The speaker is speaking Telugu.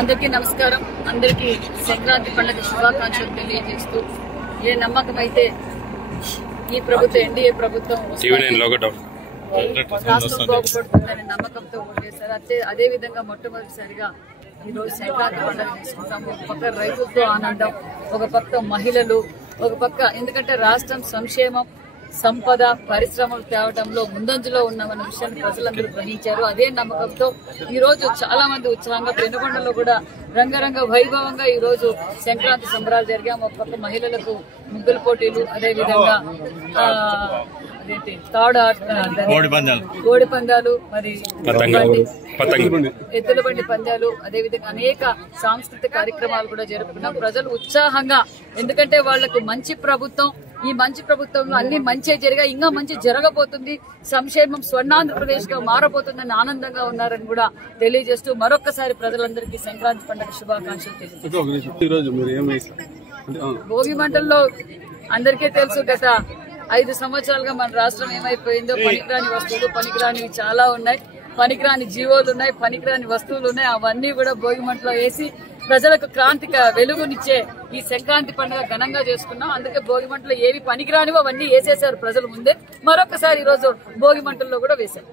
అందరికీ నమస్కారం. అందరికీ సంక్రాంతి పండుగ శుభాకాంక్షలు తెలియజేస్తూ, ఏ నమ్మకం అయితే ఈ ప్రభుత్వం ఎన్డీఏ ప్రభుత్వం రాష్ట్రం బాగుపడుతుందనే నమ్మకంతో ఓటేశారు. అదే విధంగా మొట్టమొదటిసారిగా ఈ రోజు సంక్రాంతి పండుగ తీసుకుంటాము. ఒక పక్క రైతులతో ఆనందం, ఒక పక్క మహిళలు, ఒక పక్క ఎందుకంటే రాష్ట్రం సంక్షేమం, సంపద, పరిశ్రమలు తేవడంలో ముందంజలో ఉన్నామన్న విషయాన్ని ప్రజలందరూ గ్రహించారు. అదే నమ్మకంతో ఈ రోజు చాలా మంది ఉత్సాహంగా పెనుగొండలో కూడా రంగరంగ వైభవంగా ఈ రోజు సంక్రాంతి సంబరాలు జరిగాము. ఒక పక్క మహిళలకు ముగ్గుల పోటీలు, అదే విధంగా కోడి పందాలు, మరి ఎద్దుల బండి పందాలు, అదే విధంగా అనేక సాంస్కృతిక కార్యక్రమాలు కూడా జరుపుకున్నాం. ప్రజలు ఉత్సాహంగా, ఎందుకంటే వాళ్లకు మంచి ప్రభుత్వం, ఈ మంచి ప్రభుత్వంలో అన్ని మంచి జరిగా ఇంకా మంచి జరగబోతుంది, సంక్షేమం స్వర్ణాంధ్రప్రదేశ్ గా మారబోతుందని ఆనందంగా ఉన్నారని కూడా తెలియజేస్తూ మరొకసారి ప్రజలందరికీ సంక్రాంతి పండుగ శుభాకాంక్షలు తెలియజేస్తారు. భోగి మంటల్లో అందరికీ తెలుసు, గత 5 సంవత్సరాలుగా మన రాష్ట్రం ఏమైపోయిందో. పనికిరాని వస్తువులు, పనికిరానివి చాలా ఉన్నాయి, పనికిరాని జీవోలు ఉన్నాయి, పనికిరాని వస్తువులు ఉన్నాయి. అవన్నీ కూడా భోగి మంటలో వేసి ప్రజలకు క్రాంతిక వెలుగునిచ్చే ఈ సంక్రాంతి పండుగ ఘనంగా చేసుకున్నాం. అందుకే భోగి మంటలో ఏవి పనికిరానివో అవన్నీ వేసేశారు ప్రజల ముందే. మరొకసారి ఈ రోజు భోగి మంటల్లో కూడా వేశారు.